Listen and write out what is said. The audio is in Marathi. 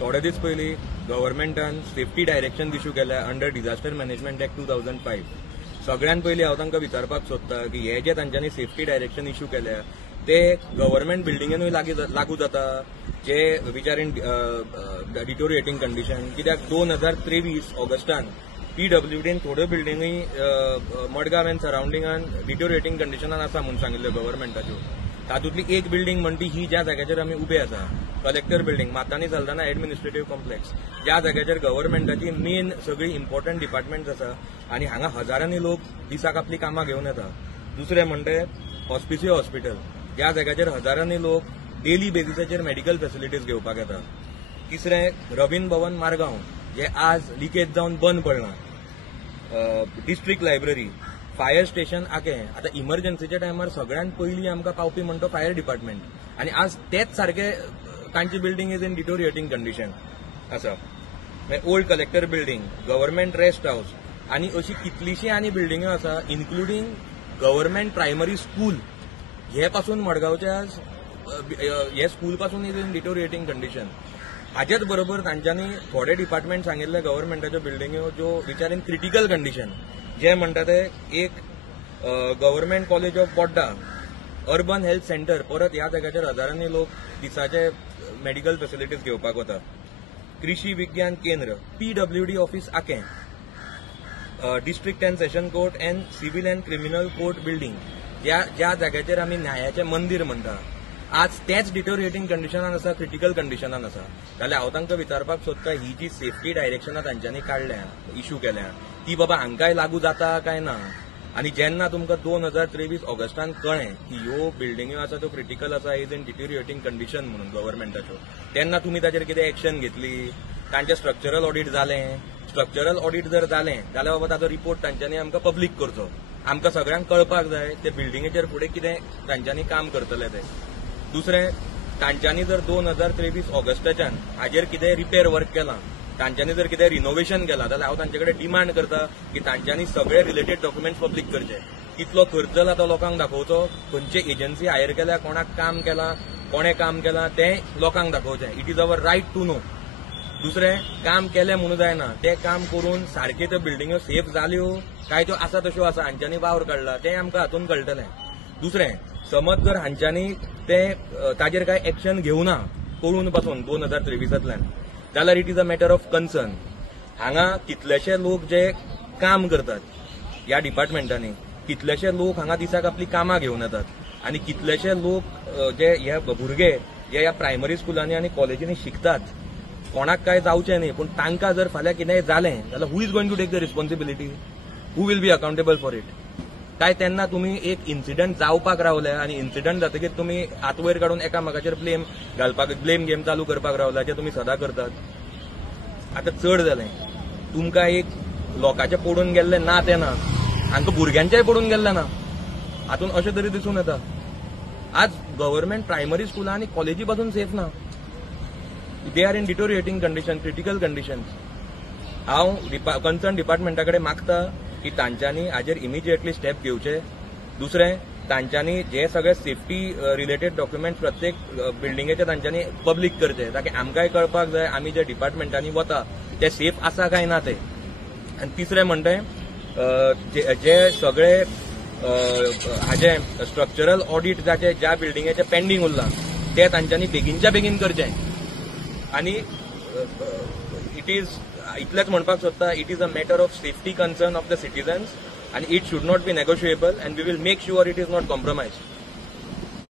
थोडे दीस पयलीं गव्हर्मेंटान सेफ्टी डायरेक्शन इश्यू केल्या अंडर डिझास्टर मॅनेजमेंट एक्ट 2005. सगळ्यात पयलीं हांव तांकां विचारपाक सोदतां की हे जे तांच्यांनी सेफ्टी डायरेक्शन इश्यू केल्या ते गव्हर्मेंट बिल्डिंगेनूय लागू जाता जे which are in deteriorating condition. कित्याक 2023 ऑगस्टान PWDन थोड्यो बिल्डिंगी मडगांव एंड सराउंडिंगान डिटोरिएटिंग कंडिशनान आसा म्हणून सांगिल्ल्यो गव्हर्मेंटाच्यो. तातूंतली एक बिल्डिंग म्हणटी ही ज्या जाग्याचेर आमी उबे आसा, collector building, Matanhy Saldanha administrative complex, ज्या जाग्याचेर गव्हर्मेंटाची मेन सगळी इम्पॉर्टंट डिपार्टमेंट्स आसा आनी हांगा हजारांनी लोक दिसाक आपली कामां घेवन येता. दुसरें म्हणटे हॉस्पिसियो हॉस्पिटल, ज्या जाग्याचेर हजारांनी लोक डेली बेसिसाचेर मेडिकल फॅसिलिटीज घेवपाक येता. तिसरें रवीन भवन मारगांव, जे आज लिकेज जावन बंद पडलां. डिस्ट्रिक्ट लायब्ररी, फायर स्टेशन आकें. आतां इमर्जन्सीच्या टायमार सगळ्यात पयलीं आमकां पावपी म्हणटा फायर डिपार्टमेंट, आनी आज तेच सारखे तांची building is in deteriorating condition आसा. मागीर old collector building, government rest house आनी अशी कितलीशीं आनी बिल्डिंगो आसा, इन्क्लुडींग गव्हर्मेंट प्रायमरी स्कूल. हे पासून मडगांवच्या हे स्कूल पासून इज इन डिटोरिएटिंग कंडिशन. हाच्याच बरोबर तांच्यांनी थोडे डिपार्टमेंट सांगिल्ले गव्हर्मेंटाच्यो बिल्डिंग्यो ज्यो which are in critical condition. जे म्हणटा ते एक government college of Borda, urban health centre, परत ह्या जाग्याचेर हजारांनी लोक दिसाचे मेडिकल फॅसिलिटीज घेवपाक वता. कृषी विज्ञान केंद्र, PWD ऑफिस आकें, district and session court and civil and criminal court building, ज्या जाग्याचेर आमी न्यायाचें मंदिर म्हणटा, आज तेच डिटोरिएटिंग कंडिशनान आसा, क्रिटिकल कंडिशनान आसा. जाल्यार हांव तांकां विचारपाक सोदता, ही जी सेफ्टी डायरेक्शनां तांच्यांनी काडल्या, इश्यू केल्या, ती बाबा हांकांय लागू जाता काय ना. आनी जेन्ना तुमकां 2023 ऑगस्टान कळ्ळें की ह्यो बिल्डिंग्यो आसा त्यो क्रिटिकल आसा, इज इन डिटोरिएटिंग कंडिशन म्हणून गव्हर्मेंटाच्यो, तेन्ना तुमी ताचेर कितें एक्शन घेतली? तांचें स्ट्रक्चरल ऑडिट जालें? स्ट्रक्चरल ऑडिट जर जालें जाल्यार बाबा ताचो रिपोर्ट तांच्यांनी आमकां पब्लीक करचो. आमकां सगळ्यांक कळपाक जाय ते बिल्डिंगेचेर फुडें कितें तांच्यांनी काम करतले ते. दुसरें, तांच्यांनी जर 2023 ऑगस्टाच्यान हाजेर कितें रिपेर वर्क केलां, तांच्यांनी जर कितें रिनोव्हेशन केलां, जाल्यार हांव तांचे कडेन डिमांड करता की तांच्यांनी सगळे रिलेटेड डॉक्युमेंट्स पब्लीक करचे. कितलो खर्च जाला तो लोकांक दाखोवचो, खंयचे एजन्सी हायर केल्या, कोणाक काम केलां, कोणें काम केलां तें लोकांक दाखोवचें. It is our right to know. दुसरें, काम केलें म्हणून जायना, तें काम करून सारके त्यो बिल्डिंग्यो सेफ जाल्यो काय त्यो आसा तश्यो आसा, हांच्यांनी वावर काडला तें आमकां हातून कळटलें. दुसरें, समज जर हांच्यांनी तें ताजेर कांय एक्शन घेवना कळून पासून 2023 जाल्यार it is a matter of concern. हांगा कितलेशे लोक जे काम करतात ह्या डिपार्टमेंटांनी, कितलेशे लोक हांगा दिसाक आपली कामां घेवन येतात, आनी कितलेशे लोक जे हे भुरगे जे ह्या प्रायमरी स्कुलांनी आनी कॉलेजींनी शिकतात, कोणाक काय जावचें न्ही, पूण तांकां जर फाल्यां कितेंय जालें जाल्यार who is going to take the responsibility? Who will be accountable for it? काय तेन्ना तुमी एक इन्सिडंट जावपाक रावले आनी इन्सिडंट जातकीर तुमी हात वयर काडून एकामेकाचेर ब्लेम घालपाक, ब्लेम गेम चालू करपाक रावला, जे तुमी सदां करतात. आतां चड जालें, तुमकां एक लोकांचे पडून गेल्ले ना ते ना, हांकां भुरग्यांचेय पडून गेल्ले ना, हातून अशें तरी दिसून येता. आज गव्हर्मेंट प्रायमरी स्कुलां आनी कॉलेजी पासून सेफ ना, they are in deteriorating condition, critical conditions. हांव कन्सर्न डिपार्टमेंटा कडेन मागता की तांच्यांनी हाजेर इमिजिएटली स्टेप घेवचे. दुसरें, तांच्यांनी जे सगळे सेफ्टी रिलेटेड डॉक्युमेंट्स प्रत्येक बिल्डिंगेचे तांच्यांनी पब्लीक करचे, ताकी आमकांय कळपाक जाय आमी जे डिपार्टमेंटांनी वता ते सेफ आसा काय ना ते. आनी तिसरें म्हणटे जे सगळे हाजे स्ट्रक्चरल ऑडिट जाचे ज्या बिल्डिंगेचे पेंडींग उरला ते तांच्यांनी बेगीनच्या बेगीन करचे. आनी इट इज इतलेंच म्हणपाक सोदता, it is a matter of safety concern of the citizens and it should not be negotiable and we will make sure it is not compromised.